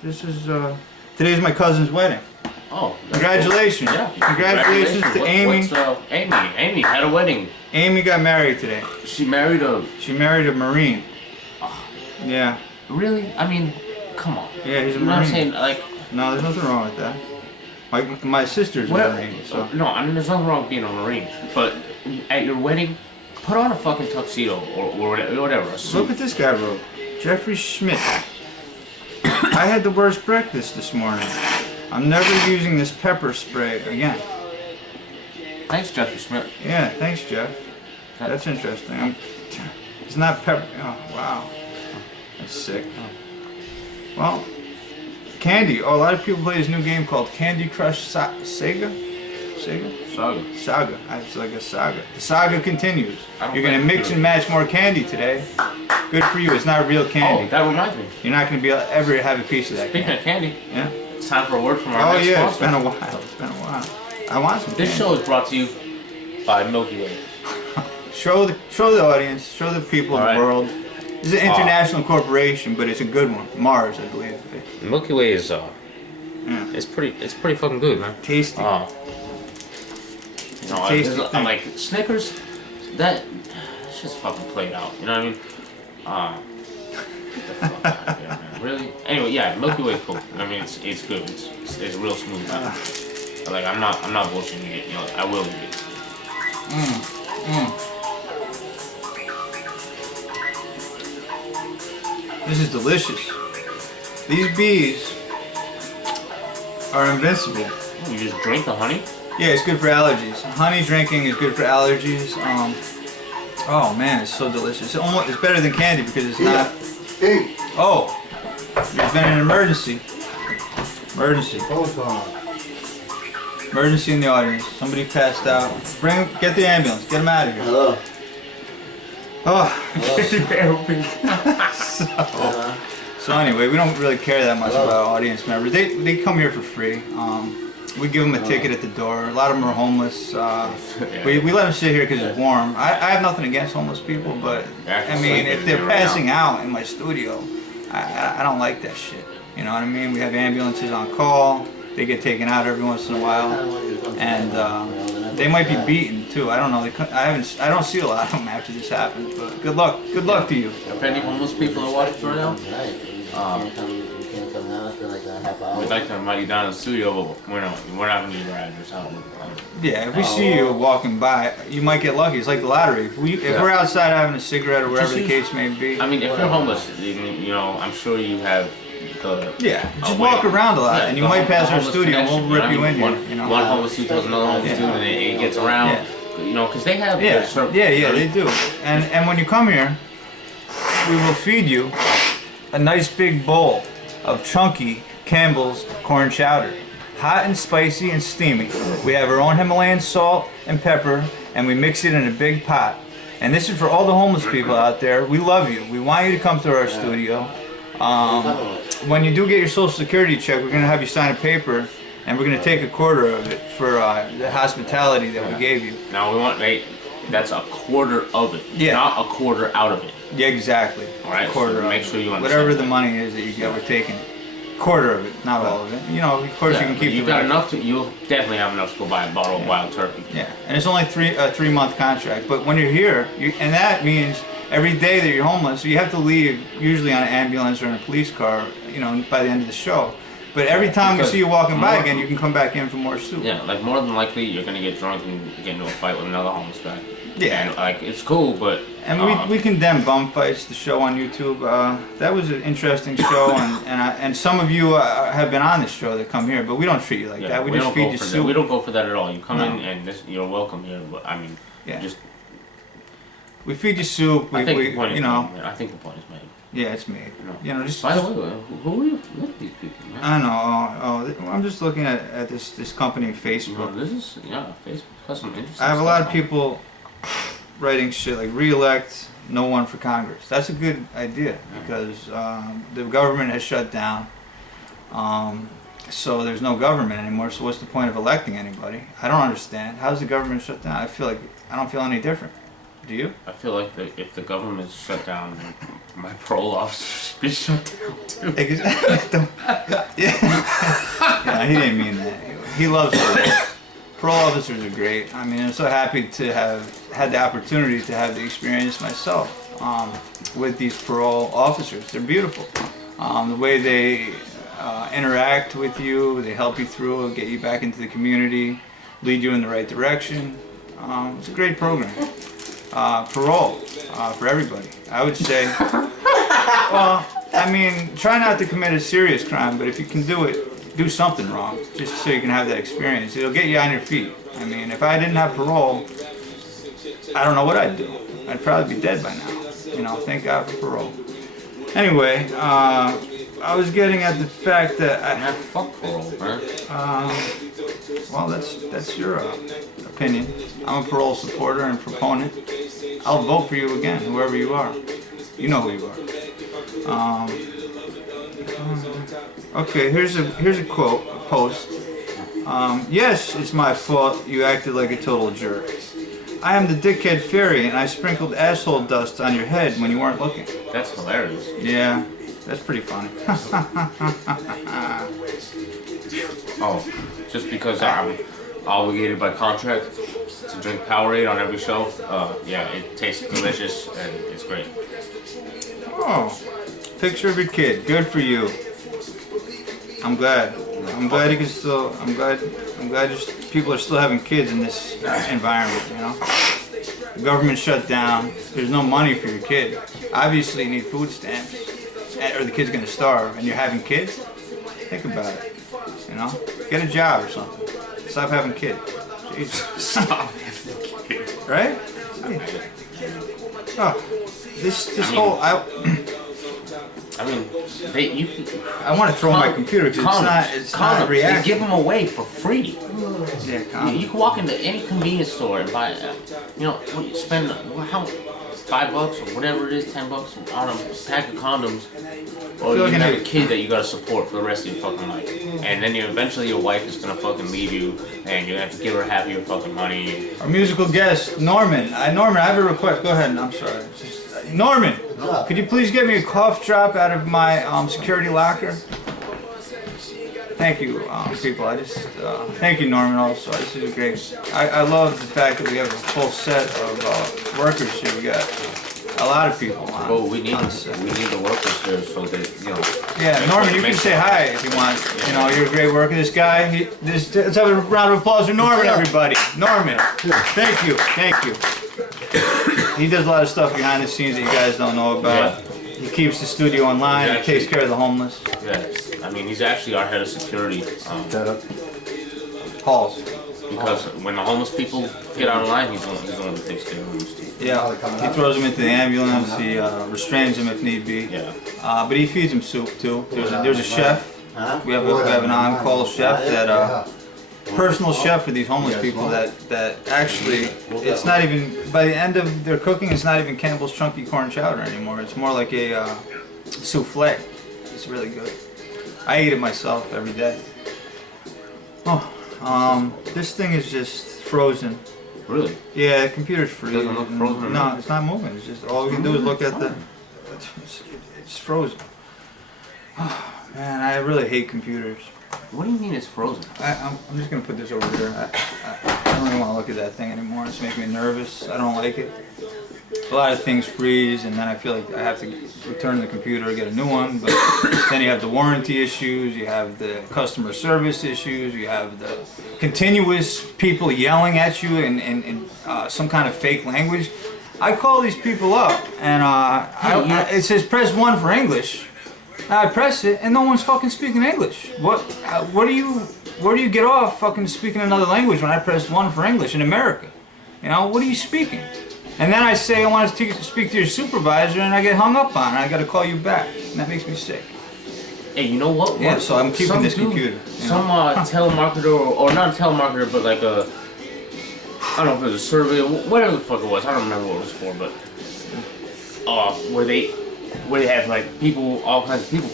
This is today's my cousin's wedding. Oh, congratulations! Cool. Yeah, congratulations to Amy. Amy had a wedding. Amy got married today. She married a Marine. Oh, yeah. Really? I mean, come on. Yeah, he's a Marine. You know what I'm saying? Like. No, there's nothing wrong with that. My sister's a Marine, so. No, I mean there's nothing wrong with being a Marine, but at your wedding, put on a fucking tuxedo or whatever. A suit. Look what this guy wrote. Jeffrey Schmidt. I had the worst breakfast this morning. I'm never using this pepper spray again. Thanks, Jeffrey Schmidt. Yeah, thanks, Jeff. That's interesting. It's not pepper. Oh, wow. That's sick. Well, Candy. Oh, a lot of people play this new game called Candy Crush Saga? Saga? Saga. It's like a saga. The saga continues. You're going to mix and match more candy today. Good for you. It's not real candy. Oh, that reminds me. You're not going to be able to ever have a piece of that Speaking candy. of candy, yeah, it's time for a word from our next sponsor. It's been a while. I want some This candy. show is brought to you by Milky Way. show the audience, show the people of the world. It's an international corporation, but it's a good one. Mars, I believe. Milky Way is it's pretty fucking good, man. Tasty. You know, I'm like Snickers. It's just fucking played out. You know what I mean? Get the fuck out of here, man. Really? Anyway, yeah, Milky Way is cool. I mean, it's good. It's real smooth. But like I'm not bullshitting you. You know, I will eat it. This is delicious. These bees are invincible. You just drink the honey? Yeah, it's good for allergies. Honey drinking is good for allergies. Oh man, it's so delicious. It's better than candy because it's not. Oh, there's been an emergency. Emergency in the audience. Somebody passed out. Get the ambulance. Get him out of here. Hello. Oh. So anyway, we don't really care that much about audience members. They come here for free. We give them a ticket at the door. A lot of them are homeless. We let them sit here because it's warm. I have nothing against homeless people, but I mean, if they're passing out in my studio, I don't like that shit. You know what I mean? We have ambulances on call. They get taken out every once in a while, and they might be beaten too. I don't know. I don't see a lot of them after this happens. But good luck. Good luck to you. If any homeless people are watching right now, we'd like to invite you down to the studio, but we're not going to give your address out. Yeah, if we see you walking by, you might get lucky. It's like the lottery. If we're outside having a cigarette or whatever the case may be. I mean, if you're homeless, you know, I'm sure you have. Just walk around a lot, and you might pass our studio, and we'll rip you in here. One homeless dude tells another homeless dude, and it gets around. You know, because they have. They do. And when you come here, we will feed you a nice big bowl of chunky Campbell's corn chowder, hot and spicy and steamy. We have our own Himalayan salt and pepper, and we mix it in a big pot. And this is for all the homeless people out there. We love you. We want you to come to our studio. When you do get your Social Security check, we're going to have you sign a paper, and we're going to take a quarter of it for the hospitality that we gave you. Now that's a quarter of it, not a quarter out of it. Yeah, exactly. All right, quarter so make sure you understand. Whatever the money is that you get, we're taking it. Quarter of it, not all of it. You know, of course you can keep. You got enough you'll definitely have enough to go buy a bottle of wild turkey. Yeah, and it's only a 3-month contract. But when you're here, and that means every day that you're homeless, you have to leave usually on an ambulance or in a police car. You know, by the end of the show. But every time we see you walking by again, you can come back in for more soup. Yeah, like more than likely you're gonna get drunk and get into a fight with another homeless guy. Yeah, and like it's cool, but and we condemn bum fights. The show on YouTube, that was an interesting show, and some of you have been on this show that come here, but we don't treat you like that. We just feed you soup. We don't go for that at all. You come in and you're welcome here. But I mean, we feed you soup. I think the point is made. Yeah, it's made. You know, just. By the way, who are you? Look at these people, man. I know. I'm just looking at this company, Facebook. This is Facebook. That's some interesting. I have a lot of people writing shit like re-elect no one for Congress. That's a good idea because the government has shut down. So there's no government anymore. So what's the point of electing anybody? I don't understand. How's the government shut down? I don't feel any different. Do you? I feel like if the government's shut down, my parole officer should be shut down too. Yeah, he didn't mean that. He loves parole. Parole officers are great. I mean, I'm so happy to have had the opportunity to have the experience myself with these parole officers. They're beautiful. The way they interact with you, they help you through, get you back into the community, lead you in the right direction. It's a great program. Parole for everybody, I would say. Well, I mean, try not to commit a serious crime, but if you can do it, do something wrong, just so you can have that experience. It'll get you on your feet. I mean, if I didn't have parole, I don't know what I'd do. I'd probably be dead by now. You know, thank God for parole. Anyway, I was getting at the fact that Man, fuck parole, man. well, that's your opinion. I'm a parole supporter and proponent. I'll vote for you again, whoever you are. You know who you are. Okay, here's a quote, a post. Yes, it's my fault you acted like a total jerk. I am the dickhead fairy and I sprinkled asshole dust on your head when you weren't looking. That's hilarious. Yeah, that's pretty funny. Oh, just because I'm obligated by contract to drink Powerade on every show. Yeah, it tastes delicious and it's great. Oh, picture of your kid. Good for you. I'm glad. I'm glad you can still. I'm glad people are still having kids in this environment. You know, the government shut down. There's no money for your kid. Obviously, you need food stamps, or the kid's gonna starve. And you're having kids. Think about it. You know, get a job or something. Stop having kids. Jesus. Stop having kids. Right? Oh, this whole. I mean, I want to throw my computer because it's not reacting. They give them away for free. Yeah, You can walk into any convenience store and buy, spend how $5 or whatever it is, $10 on a pack of condoms, or you can have a kid that you gotta support for the rest of your fucking life, and then eventually your wife is gonna fucking leave you, and you have to give her half of your fucking money. Our musical guest, Norman. Norman, I have a request. Go ahead. I'm sorry. Norman, could you please get me a cough drop out of my security locker? Thank you, people. Thank you, Norman. Also, this is great. I love the fact that we have a full set of workers here. We got a lot of people on. Well, we need the workers here so that Yeah, Norman, you can say hi if you want. You know, you're a great worker. This guy. Let's have a round of applause for Norman, everybody. Norman, thank you. He does a lot of stuff behind the scenes that you guys don't know about. Yeah. He keeps the studio online. He takes care of the homeless. Yeah, I mean, he's actually our head of security. Halls. Because when the homeless people get out of line, he's the one that takes care of them. Yeah, he throws them into the ambulance. He restrains them if need be. Yeah. But he feeds them soup too. There's a chef. We have an on-call chef that. Personal chef for these homeless people that actually, it's not even, by the end of their cooking, it's not even Campbell's Chunky Corn Chowder anymore. It's more like a souffle. It's really good. I eat it myself every day. Oh, this thing is just frozen. Really? Yeah, the computer's freezing. It doesn't look frozen. No, it's not moving. It's just, all we can do is look at it's frozen. Oh, man, I really hate computers. What do you mean it's frozen? I'm just gonna put this over here. I don't even want to look at that thing anymore. It's making me nervous. I don't like it. A lot of things freeze, and then I feel like I have to return the computer, get a new one. But then you have the warranty issues, you have the customer service issues, you have the continuous people yelling at you in some kind of fake language. I call these people up, and it says press 1 for English. I press it, and no one's fucking speaking English. Where do you get off fucking speaking another language when I press 1 for English in America? You know, what are you speaking? And then I say I want to speak to your supervisor, and I get hung up on it. I got to call you back, and that makes me sick. Hey, you know what? Yeah, so I'm keeping this computer. Some telemarketer, or not a telemarketer, but like I don't know if it was a survey, whatever the fuck it was. I don't remember what it was for, but where they have like people, all kinds of people